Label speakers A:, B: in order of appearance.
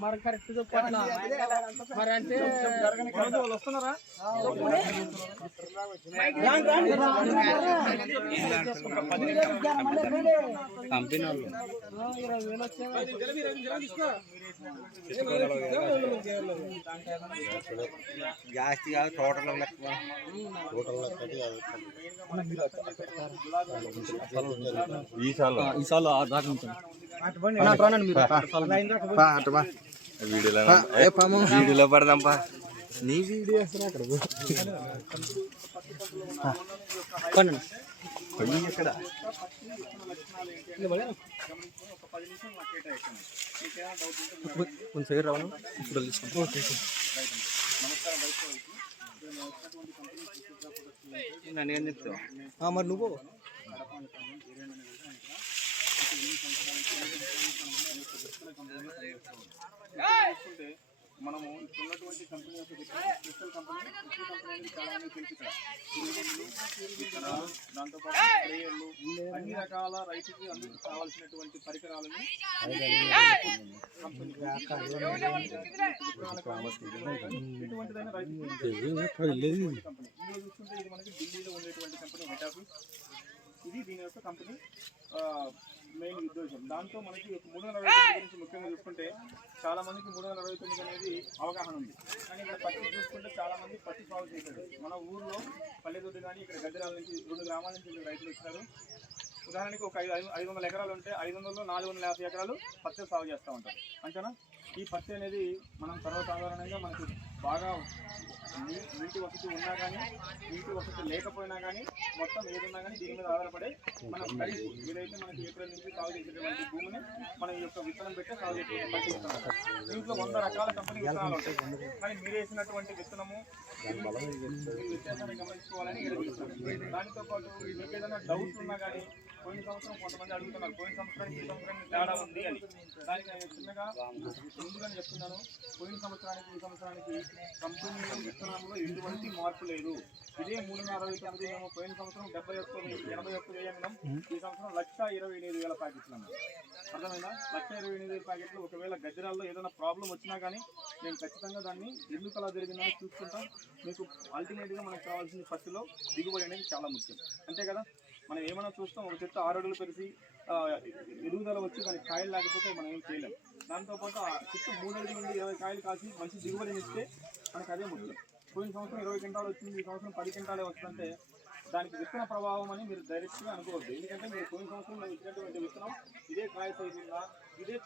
A: మరి కరెక్ట్ చెప్పు మరి అంటే వాళ్ళు వస్తున్నారా
B: కంపెనీ వాళ్ళు జాస్తి కాదు టోటల్ లెక్క టోటల్ ఈసారి దాకా వీడియోలో పడదాంపా. నీ వీడియో అక్కడ. ఎక్కడ? కొంచెం రావడం ఇప్పుడు ఓకే నన్ను ఏం చెప్తావు? మరి నువ్వు
C: చూసుకుంటే మనము ఇప్పుడున్నటువంటి కంపెనీ యొక్క డిజిటల్ కంపెనీ డిజిటల్ కంపెనీ అనేది చాలా మంది ఇక్కడ దాంతోపాటు స్ప్రేయర్లు అన్ని రకాల రైతుకి అందరికి కావాల్సినటువంటి పరికరాలను కంపెనీ ఎటువంటిదైనా రైతుకి కంపెనీ ఇందులో చూసుకుంటే ఇది మనకి ఢిల్లీలో ఉండేటువంటి కంపెనీ హెడ్ ఆఫీస్ ఇది దీని యొక్క కంపెనీ మెయిన్ ఉద్దేశం. దాంతో మనకి మూడు వందల అరవై తొమ్మిది గురించి ముఖ్యంగా చూసుకుంటే చాలా మందికి మూడు వందల అరవై తొమ్మిది అనేది అవగాహన ఉంది. కానీ ఇక్కడ పత్తి చూసుకుంటే చాలా మంది పత్తి సాగు చేశారు. మన ఊర్లో పల్లెదొడ్డి కానీ ఇక్కడ గద్దెరాల నుంచి రెండు గ్రామాల నుంచి రైతులు వచ్చారు. ఉదాహరణకి ఒక ఐదు ఐదు ఐదు వందల ఎకరాలు ఉంటే ఐదు వందలలో నాలుగు వందల యాభై ఎకరాలు పత్తి సాగు చేస్తూ ఉంటారు. అంతేనా? ఈ పత్తి అనేది మనం సర్వసాధారణంగా మనకు బాగా నీటి వసతి ఉన్నా కానీ నీటి వసతి లేకపోయినా కానీ మొత్తం ఏదున్నా కానీ దీని మీద ఆధారపడే మనం ఖరీఫ్ ఏదైతే మనకి ఏప్రిల్ నుంచి సాగు చేసేటువంటి భూమిని మనం ఈ యొక్క విత్తనం పెట్టే సాగు చేసేటువంటి దీంట్లో వంద రకాల కంపెనీ విత్తనాలు ఉంటాయి. కానీ మీరు వేసినటువంటి విత్తనము వ్యత్యాసాన్ని గమనించుకోవాలని దానితో పాటు మీకు ఏదైనా డౌట్స్ ఉన్నా కానీ పోయిన సంవత్సరం కొంతమంది అడుగుతున్నారు. పోయిన సంవత్సరానికి ఈ సంవత్సరానికి తేడా ఉంది అని. దానికి నేను చిన్నగా ముందుగా చెప్తున్నాను. పోయిన సంవత్సరానికి ఈ సంవత్సరానికి కంపెనీ విత్తనంలో ఎటువంటి మార్పు లేదు. ఇదే మూడున్నర అరవై తొమ్మిది మేము పోయిన సంవత్సరం డెబ్బై ఒక్క ఎనభై ఒక్క వేయం ఈ సంవత్సరం లక్ష ఇరవై ఎనిమిది వేల ప్యాకెట్లు అన్నాం. అర్థమైందా? లక్ష ఇరవై ఎనిమిది వేల ప్యాకెట్లు ఒకవేళ గజ్జరాల్లో ఏదైనా ప్రాబ్లం వచ్చినా కానీ మేము ఖచ్చితంగా దాన్ని ఎందుకు అలా జరిగిందని చూసుకుంటాం. మీకు అల్టిమేట్గా మనకు కావాల్సిన ఫస్ట్లో దిగుబడి అనేది చాలా ముఖ్యం. అంతే కదా? మనం ఏమైనా చూస్తాం ఒక చెట్టు ఆరు అడుగులు పెరిగి ఎదుగుదల వచ్చి దానికి కాయలు లేకపోతే మనం ఏం చేయలేం. దాంతోపాటు ఆ మూడు అడుగుల నుండి ఇరవై కాయలు కాసి మంచి దిగుబడిని ఇస్తే మనకు అదే ముఖ్యం. పోయిన సంవత్సరం ఇరవై క్వింటాలు వచ్చింది ఈ సంవత్సరం పది క్వింటాలే వస్తుందంటే దానికి విత్తన ప్రభావం అని మీరు డైరెక్ట్గా అనుకోవద్దు. ఎందుకంటే మీరు పోయిన సంవత్సరం మేము ఇచ్చినటువంటి విత్తనం ఇదే కాయ సైజు ఇదే